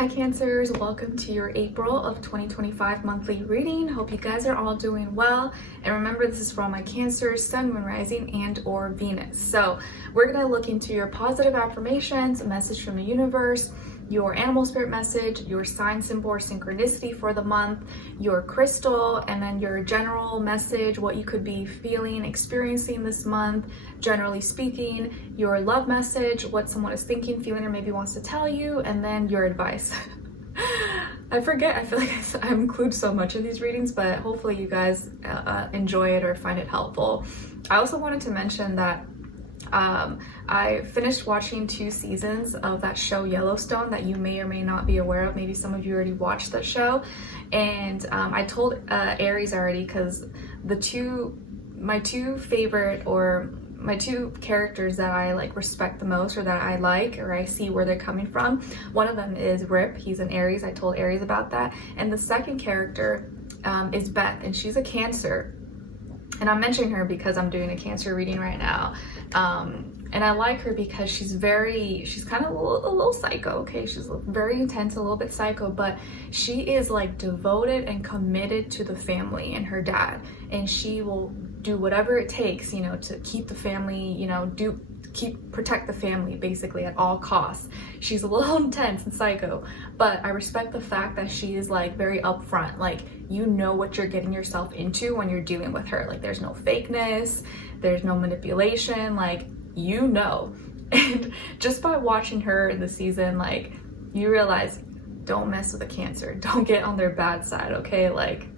Hi Cancers, welcome to your April of 2025 monthly reading. Hope you guys are all doing well. And remember, this is for all my Cancers, Sun, Moon, Rising, and or Venus. So we're going to look into your positive affirmations, a message from the universe, your animal spirit message, your sign symbol or synchronicity for the month, your crystal, and then your general message, what you could be feeling, experiencing this month, generally speaking, your love message, what someone is thinking, feeling, or maybe wants to tell you, and then your advice. I forget, I feel like I include so much of these readings, but hopefully you guys enjoy it or find it helpful. I also wanted to mention that I finished watching 2 seasons of that show Yellowstone that you may or may not be aware of. Maybe some of you already watched that show. And I told Aries already, because my two favorite, or my 2 characters that I like respect the most, or that I like, or I see where they're coming from. One of them is Rip. He's an Aries. I told Aries about that. And the second character is Beth, and she's a Cancer. And I'm mentioning her because I'm doing a Cancer reading right now. And I like her because she's kind of a little psycho, okay? She's very intense, a little bit psycho, but she is like devoted and committed to the family and her dad. And she will do whatever it takes, you know, to keep the family, you know, protect the family basically at all costs. She's a little intense and psycho, but I respect the fact that she is like very upfront. Like, you know what you're getting yourself into when you're dealing with her. Like, there's no fakeness, there's no manipulation, like, you know. And just by watching her in the season, like, you realize, don't mess with a Cancer, don't get on their bad side, okay? Like,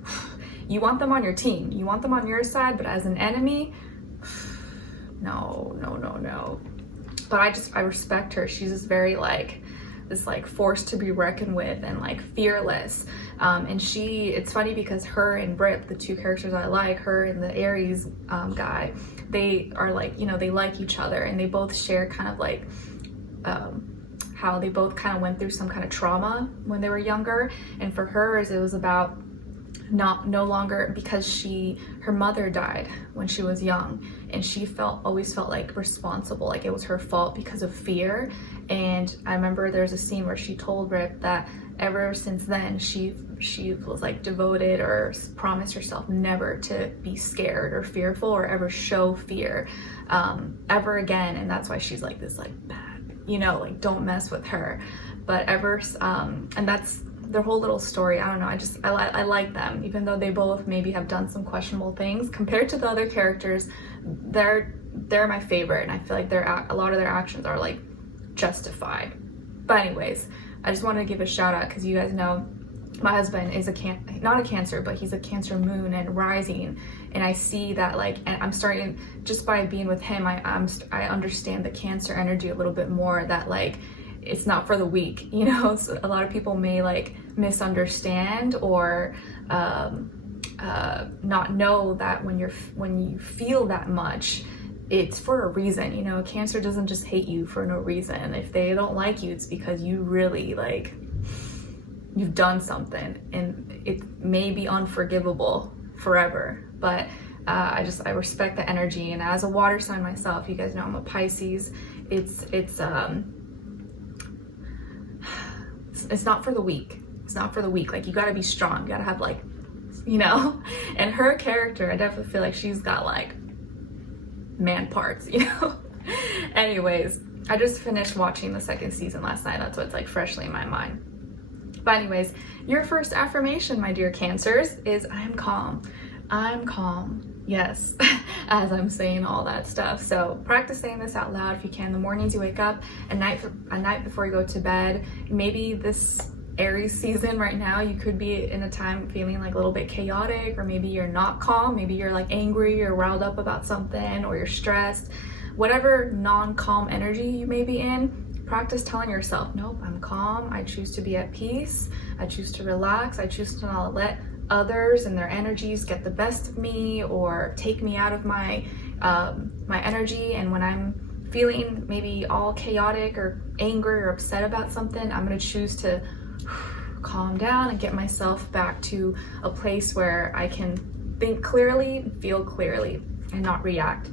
you want them on your team, you want them on your side, but as an enemy, no. But I respect her. She's just very like this like force to be reckoned with, and like fearless. And it's funny because her and Rip, the 2 characters I like, her and the Aries guy, they are like, you know, they like each other, and they both share kind of like how they both kind of went through some kind of trauma when they were younger. And for hers, it was about no longer, because her mother died when she was young, and she always felt like responsible, like it was her fault because of fear. And I remember there's a scene where she told Rip that ever since then she was like devoted, or promised herself never to be scared or fearful or ever show fear ever again. And that's why she's like this like bad, you know, like don't mess with her. But and that's their whole little story. I don't know, I like them, even though they both maybe have done some questionable things compared to the other characters. They're my favorite, and I feel like a lot of their actions are like justified. But anyways, I just wanted to give a shout out because you guys know my husband is not a Cancer, but he's a Cancer moon and rising, and I see that, like, and I'm starting, just by being with him, I understand the Cancer energy a little bit more, that like it's not for the weak, you know. So a lot of people may like misunderstand or not know that when you feel that much, it's for a reason, you know. Cancer doesn't just hate you for no reason. If they don't like you, it's because you really like, you've done something, and it may be unforgivable forever. But I respect the energy. And as a water sign myself, you guys know I'm a Pisces. It's not for the weak. It's not for the weak. Like, you gotta be strong. You gotta have, like, you know. And her character, I definitely feel like she's got like man parts, you know. Anyways, I just finished watching the 2nd season last night. That's what's like freshly in my mind. But anyways, your first affirmation, my dear Cancers, is I'm calm. I'm calm. Yes, as I'm saying all that stuff. So practice saying this out loud if you can. The mornings you wake up, a night before you go to bed. Maybe this Aries season right now, you could be in a time feeling like a little bit chaotic, or maybe you're not calm. Maybe you're like angry or riled up about something, or you're stressed. Whatever non-calm energy you may be in, practice telling yourself, nope, I'm calm. I choose to be at peace. I choose to relax. I choose to not let others and their energies get the best of me or take me out of my energy. And when I'm feeling maybe all chaotic or angry or upset about something, I'm going to choose to calm down and get myself back to a place where I can think clearly, feel clearly, and not react.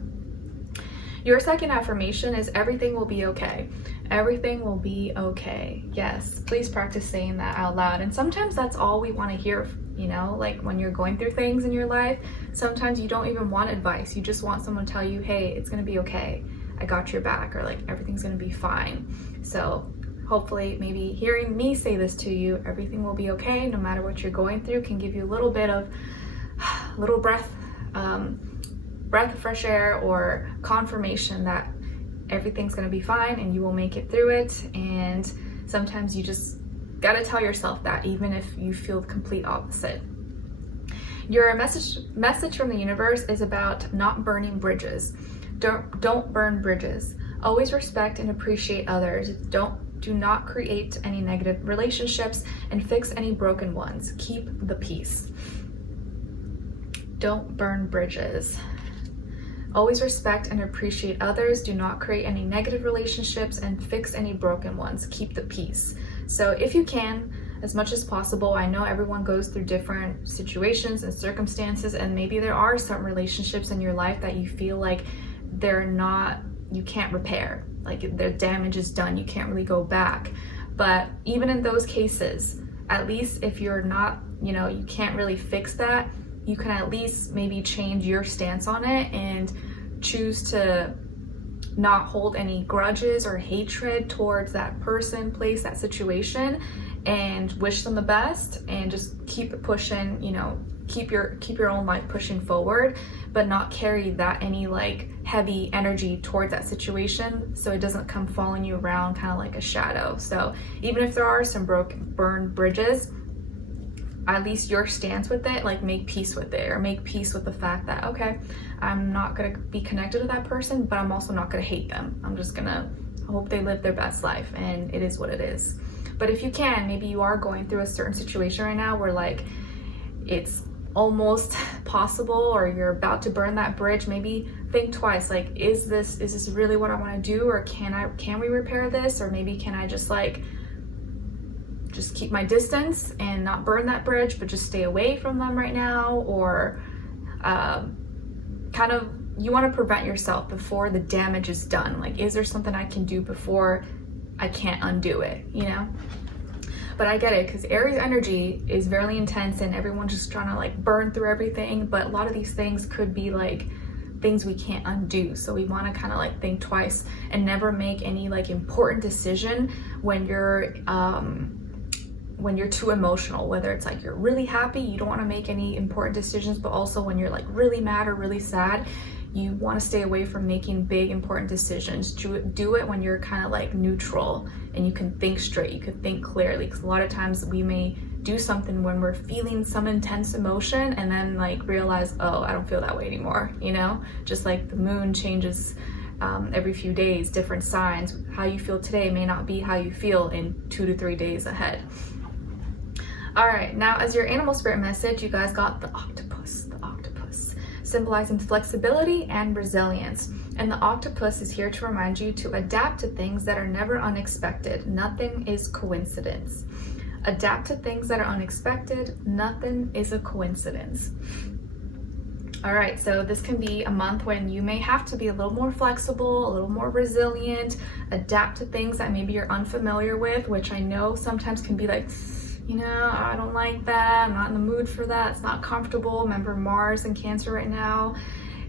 Your second affirmation is everything will be okay. Everything will be okay. Yes, please practice saying that out loud. And sometimes that's all we want to hear, you know, like when you're going through things in your life, sometimes you don't even want advice. You just want someone to tell you, hey, it's going to be okay. I got your back, or like everything's going to be fine. So hopefully maybe hearing me say this to you, everything will be okay, no matter what you're going through, can give you a little bit of breath of fresh air, or confirmation that everything's going to be fine and you will make it through it. And sometimes you just got to tell yourself that, even if you feel the complete opposite. Your message from the universe is about not burning bridges. Don't burn bridges. Always respect and appreciate others. Do not create any negative relationships and fix any broken ones. Keep the peace. Don't burn bridges. Always respect and appreciate others. Do not create any negative relationships and fix any broken ones. Keep the peace. So if you can, as much as possible, I know everyone goes through different situations and circumstances, and maybe there are some relationships in your life that you feel like you can't repair. Like their damage is done, you can't really go back. But even in those cases, at least if you're not, you can't really fix that, you can at least maybe change your stance on it and choose to not hold any grudges or hatred towards that person, place, that situation, and wish them the best, and just keep it pushing, keep your own life pushing forward, but not carry that any like heavy energy towards that situation, so it doesn't come following you around kind of like a shadow. So even if there are some burned bridges, at least your stance with it, like make peace with it, or make peace with the fact that, okay, I'm not gonna be connected to that person, but I'm also not gonna hate them. I'm just gonna hope they live their best life, and it is what it is. But if you can, maybe you are going through a certain situation right now where like it's almost possible, or you're about to burn that bridge, maybe think twice, like, is this really what I want to do, or can we repair this, or maybe can I just keep my distance and not burn that bridge, but just stay away from them right now? Or you want to prevent yourself before the damage is done. Like, is there something I can do before I can't undo it, But I get it, because Aries energy is very intense and everyone's just trying to like burn through everything, but a lot of these things could be like things we can't undo. So we want to kind of like think twice and never make any like important decision when you're too emotional, whether it's like you're really happy, you don't want to make any important decisions, but also when you're like really mad or really sad, you want to stay away from making big important decisions. Do it when you're kind of like neutral and you can think straight, you can think clearly, because a lot of times we may do something when we're feeling some intense emotion and then like realize, oh, I don't feel that way anymore, just like the moon changes every few days, different signs. How you feel today may not be how you feel in 2 to 3 days ahead. All right, now as your animal spirit message, you guys got the octopus, symbolizing flexibility and resilience. And the octopus is here to remind you to adapt to things that are never unexpected. Nothing is coincidence. Adapt to things that are unexpected. Nothing is a coincidence. All right, so this can be a month when you may have to be a little more flexible, a little more resilient, adapt to things that maybe you're unfamiliar with, which I know sometimes can be like, I don't like that, I'm not in the mood for that, it's not comfortable. Remember, Mars in Cancer right now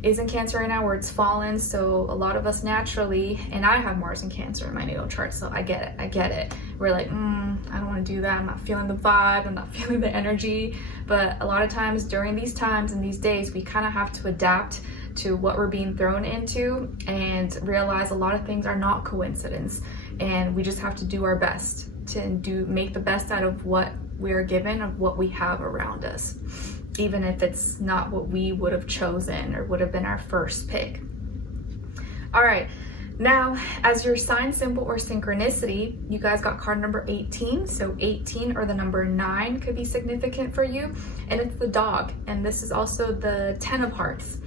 is in Cancer right now, where it's fallen, so a lot of us naturally, and I have Mars in Cancer in my natal chart, so I get it. We're like, I don't want to do that, I'm not feeling the vibe, I'm not feeling the energy. But a lot of times during these times and these days, we kind of have to adapt to what we're being thrown into and realize a lot of things are not coincidence, and we just have to do our best to make the best out of what we're given, of what we have around us, even if it's not what we would have chosen or would have been our first pick. All right, now as your sign symbol or synchronicity, you guys got card number 18. So 18 or the number 9 could be significant for you, and it's the dog. And this is also the 10 of hearts.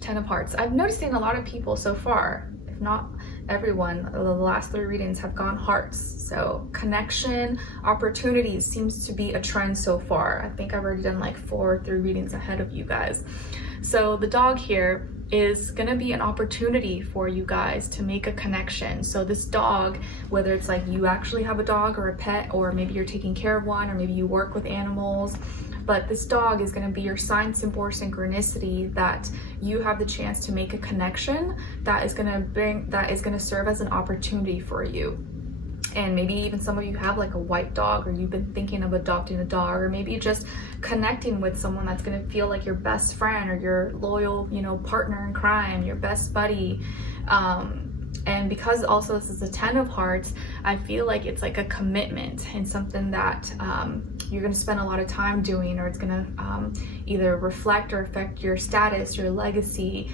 10 of hearts. I've noticed a lot of people so far, if not everyone, the last 3 readings have gone hearts. So connection, opportunities seems to be a trend so far. I think I've already done like 4 or 3 readings ahead of you guys. So the dog here is going to be an opportunity for you guys to make a connection. So this dog, whether it's like you actually have a dog or a pet, or maybe you're taking care of one, or maybe you work with animals, but this dog is going to be your sign, symbol, or synchronicity that you have the chance to make a connection that is going to serve as an opportunity for you. And maybe even some of you have like a white dog, or you've been thinking of adopting a dog, or maybe just connecting with someone that's going to feel like your best friend, or your loyal, partner in crime, your best buddy. And because also this is a 10 of hearts, I feel like it's like a commitment and something that you're going to spend a lot of time doing, or it's going to either reflect or affect your status, your legacy,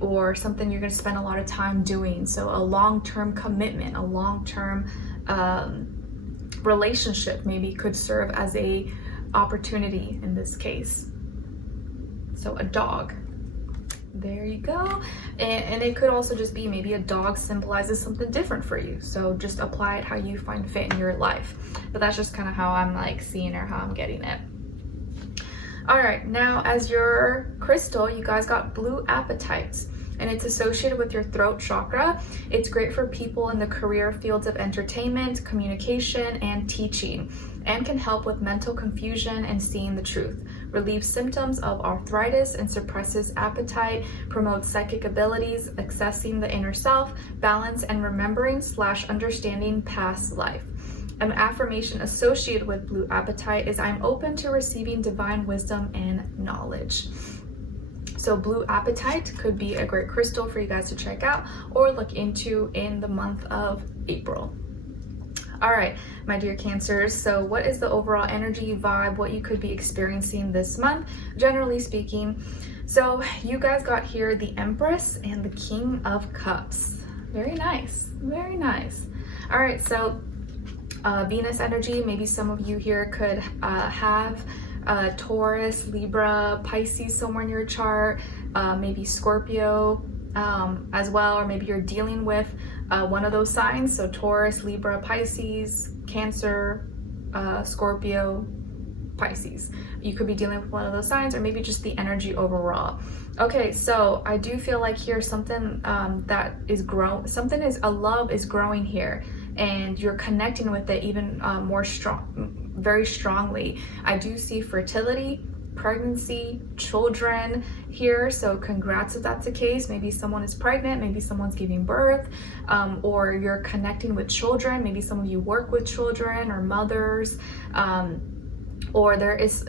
or something you're going to spend a lot of time doing. So a long-term commitment, a long-term relationship maybe could serve as a opportunity in this case. So a dog. There you go. And it could also just be maybe a dog symbolizes something different for you. So just apply it how you find fit in your life. But that's just kind of how I'm like seeing, or how I'm getting it. All right, now as your crystal, you guys got blue apatite, and it's associated with your throat chakra. It's great for people in the career fields of entertainment, communication, and teaching, and can help with mental confusion and seeing the truth. Relieves symptoms of arthritis and suppresses appetite, promotes psychic abilities, accessing the inner self, balance, and remembering / understanding past life. An affirmation associated with blue apatite is I'm open to receiving divine wisdom and knowledge. So blue apatite could be a great crystal for you guys to check out or look into in the month of April. All right, my dear Cancers, so what is the overall energy, vibe, what you could be experiencing this month, generally speaking? So you guys got here the Empress and the King of Cups. Very nice, very nice. All right, so Venus energy, maybe some of you here could have Taurus, Libra, Pisces somewhere in your chart, maybe Scorpio as well, or maybe you're dealing with one of those signs. So Taurus, Libra, Pisces, Cancer, Scorpio, Pisces. You could be dealing with one of those signs, or maybe just the energy overall. Okay, so I do feel like here something that is a love is growing here, and you're connecting with it even very strongly. I do see fertility, pregnancy, children here, so congrats if that's the case. Maybe someone is pregnant, maybe someone's giving birth, or you're connecting with children. Maybe some of you work with children or mothers, or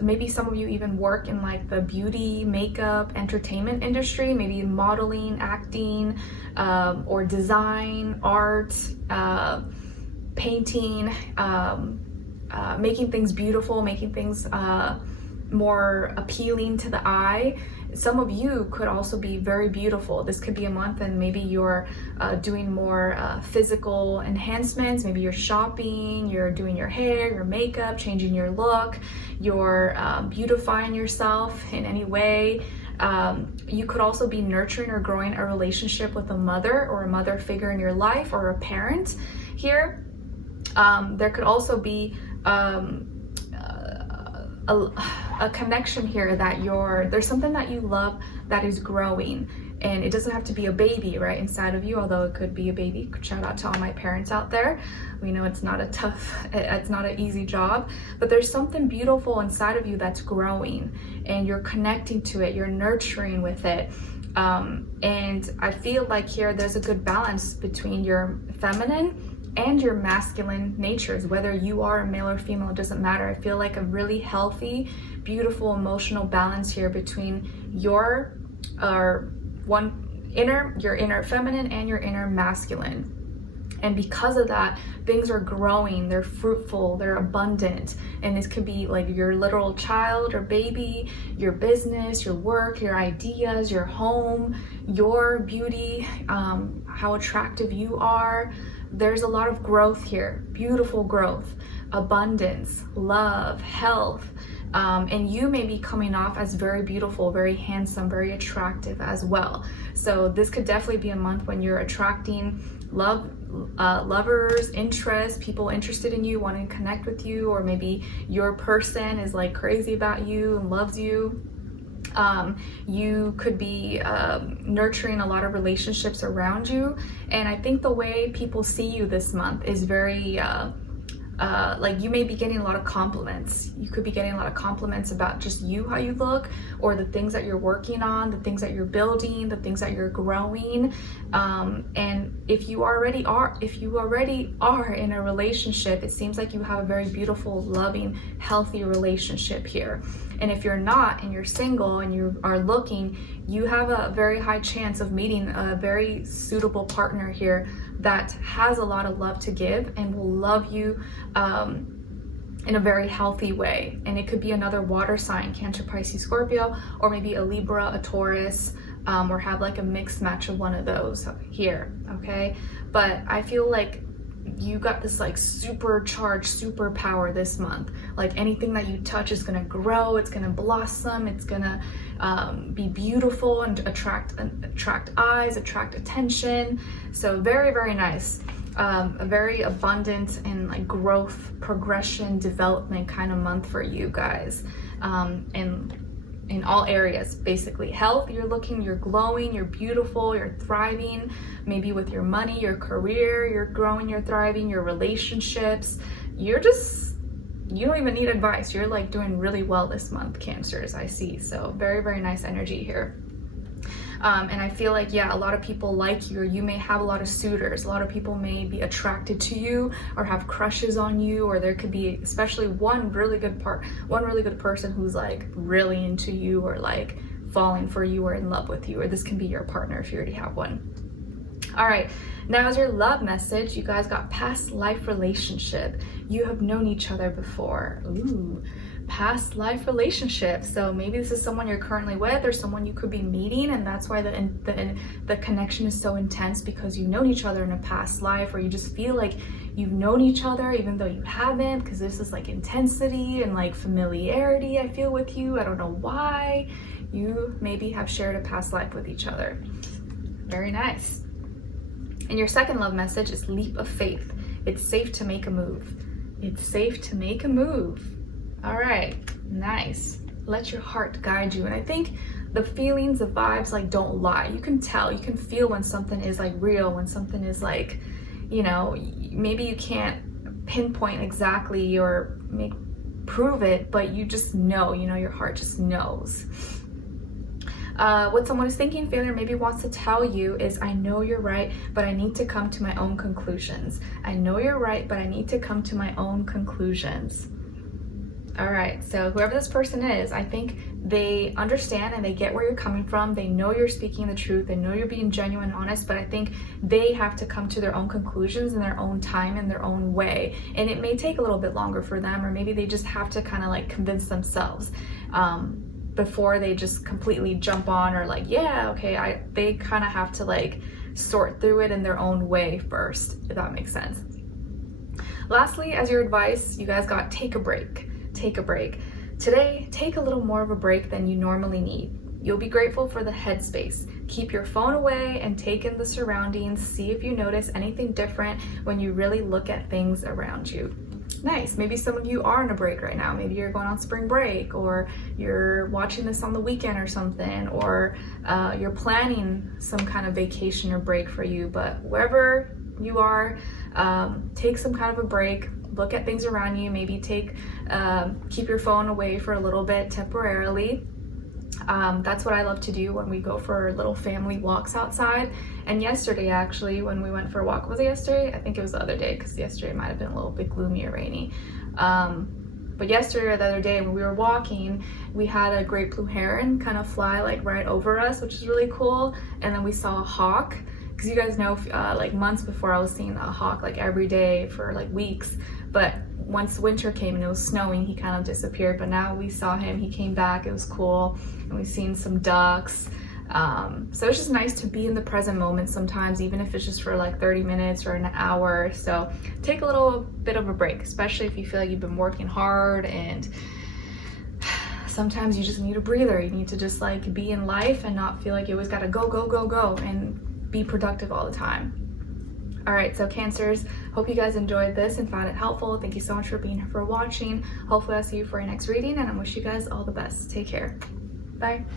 maybe some of you even work in like the beauty, makeup, entertainment industry, maybe modeling, acting, or design, art, painting, making things beautiful, making things more appealing to the eye. Some of you could also be very beautiful. This could be a month and maybe you're doing more physical enhancements. Maybe you're shopping, you're doing your hair, your makeup, changing your look, you're beautifying yourself in any way. You could also be nurturing or growing a relationship with a mother or a mother figure in your life, or a parent here. There could also be a connection here that there's something that you love that is growing, and it doesn't have to be a baby right inside of you, although it could be a baby. Shout out to all my parents out there. We know it's not it's not an easy job, but there's something beautiful inside of you that's growing, and you're connecting to it, you're nurturing with it. And I feel like here there's a good balance between your feminine and your masculine natures. Whether you are a male or female, it doesn't matter. I feel like a really healthy, beautiful, emotional balance here between your inner feminine and your inner masculine. And because of that, things are growing, they're fruitful, they're abundant. And this could be like your literal child or baby, your business, your work, your ideas, your home, your beauty, how attractive you are. There's a lot of growth here, beautiful growth, abundance, love, health. And you may be coming off as very beautiful, very handsome, very attractive as well. So this could definitely be a month when you're attracting lovers, interest, people interested in you, wanting to connect with you, or maybe your person is like crazy about you and loves you. You could be nurturing a lot of relationships around you. And I think the way people see you this month is very like you may be getting a lot of compliments. You could be getting a lot of compliments about just you, how you look, or the things that you're working on, the things that you're building, the things that you're growing. And if you already are in a relationship, it seems like you have a very beautiful, loving, healthy relationship here. And if you're not, and you're single and you are looking, you have a very high chance of meeting a very suitable partner here that has a lot of love to give and will love you in a very healthy way. And it could be another water sign, Cancer, Pisces, Scorpio, or maybe a Libra, a Taurus, or have like a mixed match of one of those here, okay? But I feel like you got this like supercharged superpower this month. Like anything that you touch is gonna grow, it's gonna blossom, it's gonna be beautiful and attract eyes, attract attention. So very, very nice. A very abundant and like growth, progression, development kind of month for you guys. In all areas, basically. Health, you're glowing, you're beautiful, you're thriving, maybe with your money, your career, you're growing, you're thriving, your relationships. You don't even need advice. You're like doing really well this month, Cancers, I see. So very, very nice energy here. And I feel like, yeah, a lot of people like you, or you may have a lot of suitors. A lot of people may be attracted to you or have crushes on you, or there could be especially one really good person who's like really into you, or like falling for you, or in love with you, or this can be your partner if you already have one. All right, now as your love message, you guys got past life relationship. You have known each other before. Ooh. Past life relationship. So maybe this is someone you're currently with, or someone you could be meeting, and that's why the connection is so intense, because you've known each other in a past life, or you just feel like you've known each other even though you haven't, because this is like intensity and like familiarity I feel with you. I don't know why. You maybe have shared a past life with each other. Very nice. And your second love message is leap of faith. It's safe to make a move. It's safe to make a move. All right, nice. Let your heart guide you. And I think the feelings, the vibes, like don't lie. You can tell, you can feel when something is like real, when something is like, you know, maybe you can't pinpoint exactly or prove it, but you just know, you know, your heart just knows. What someone is thinking, feeling, or maybe wants to tell you is, I know you're right, but I need to come to my own conclusions. I know you're right, but I need to come to my own conclusions. All right, so whoever this person is, I think they understand and they get where you're coming from. They know you're speaking the truth. They know you're being genuine and honest, but I think they have to come to their own conclusions in their own time, in their own way. And it may take a little bit longer for them, or maybe they just have to kind of like convince themselves before they just completely jump on, or like, yeah, okay, they kind of have to like sort through it in their own way first, if that makes sense. Lastly, as your advice, you guys got take a break. Take a break. Today, take a little more of a break than you normally need. You'll be grateful for the headspace. Keep your phone away and take in the surroundings. See if you notice anything different when you really look at things around you. Nice. Maybe some of you are on a break right now. Maybe you're going on spring break, or you're watching this on the weekend or something, or you're planning some kind of vacation or break for you. But wherever you are, take some kind of a break. Look at things around you. Maybe keep your phone away for a little bit temporarily. That's what I love to do when we go for little family walks outside. And yesterday, actually, when we went for a walk, was it yesterday? I think it was the other day, because yesterday might have been a little bit gloomy or rainy. But yesterday or the other day when we were walking, we had a great blue heron kind of fly like right over us, which is really cool. And then we saw a hawk. Because you guys know, like months before, I was seeing a hawk like every day for like weeks. But once winter came and it was snowing, he kind of disappeared. But now we saw him, he came back, it was cool. And we've seen some ducks. So it's just nice to be in the present moment sometimes, even if it's just for like 30 minutes or an hour. So take a little bit of a break, especially if you feel like you've been working hard, and sometimes you just need a breather. You need to just like be in life and not feel like you always gotta go, go, go, go, and be productive all the time. All right, so Cancers, hope you guys enjoyed this and found it helpful. Thank you so much for being here, for watching. Hopefully I'll see you for your next reading, and I wish you guys all the best. Take care. Bye.